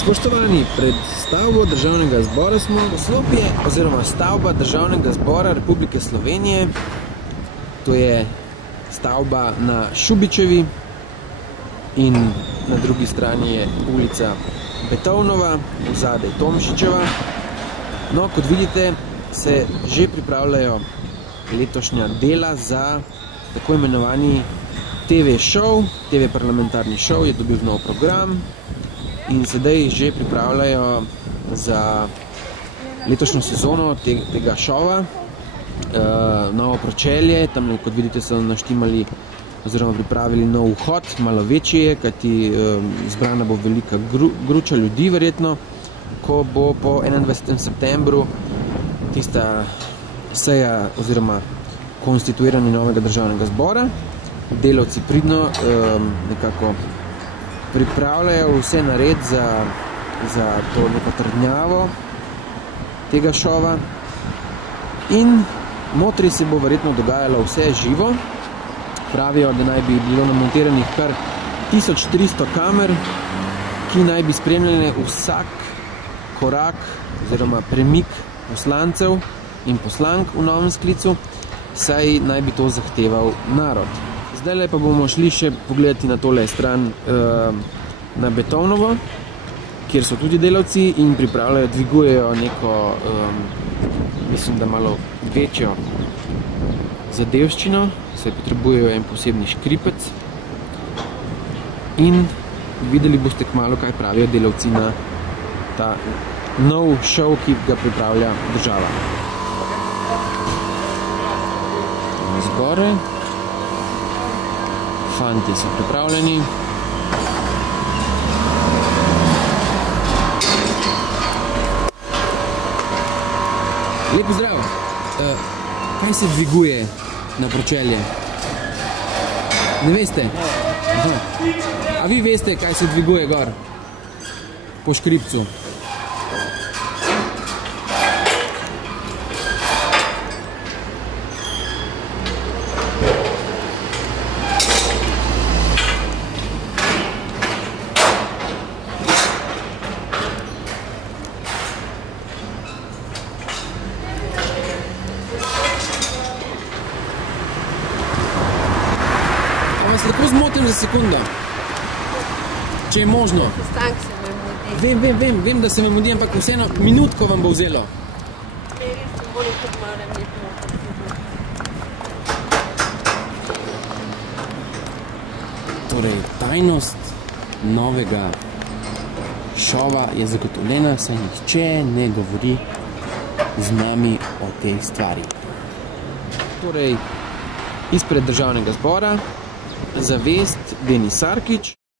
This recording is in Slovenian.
Spoštovani, pred stavbo Državnega zbora smo. Poslopje oziroma stavba Državnega zbora Republike Slovenije. To je stavba na Šubičevi in na drugi strani je ulica Betovnova, vzadej Tomšičeva. No, kot vidite, se že pripravljajo letošnja dela za tako imenovani TV show. TV parlamentarni show je dobil nov program in sedaj že pripravljajo za letošnjo sezono tega šova novo pročelje. Tam, kot vidite, so naštimali oziroma pripravili nov vhod, malo večji je, kajti zbrana bo velika gruča ljudi verjetno, ko bo po 21. septembru tista seja oziroma konstituiranje novega državnega zbora. Delavci pridno nekako pripravljajo vse nared za to neko trdnjavo tega šova in notri se bo verjetno dogajalo vse živo. Pravijo, da naj bi bilo namontiranih kar 1300 kamer, ki naj bi spremljali vsak korak oziroma premik poslancev in poslank v novem sklicu, saj naj bi to zahteval narod. Zdaj pa bomo šli še pogledati na tole stran na Betovnovo, kjer so tudi delavci in pripravljajo, dvigujejo neko, mislim, da malo večjo zadevščino, saj potrebujejo en posebni škripec in videli boste kmalu, kaj pravijo delavci na ta nov šov, ki ga pripravlja država. Zgore. Fanti so pripravljeni. Lep pozdrav. Kaj se dviguje na pročelje? Ne veste? Aha. A vi veste, kaj se dviguje gor? Po škripcu. Vas lahko zmotim za sekundo, če je možno. Postank se me mudi. Vem, da se me mudi, ampak vseeno minutko vam bo vzelo. Torej, tajnost novega šova je zagotovljena, saj nihče ne govori z nami o tej stvari. Torej, izpred Državnega zbora zavest Denis Sarkić.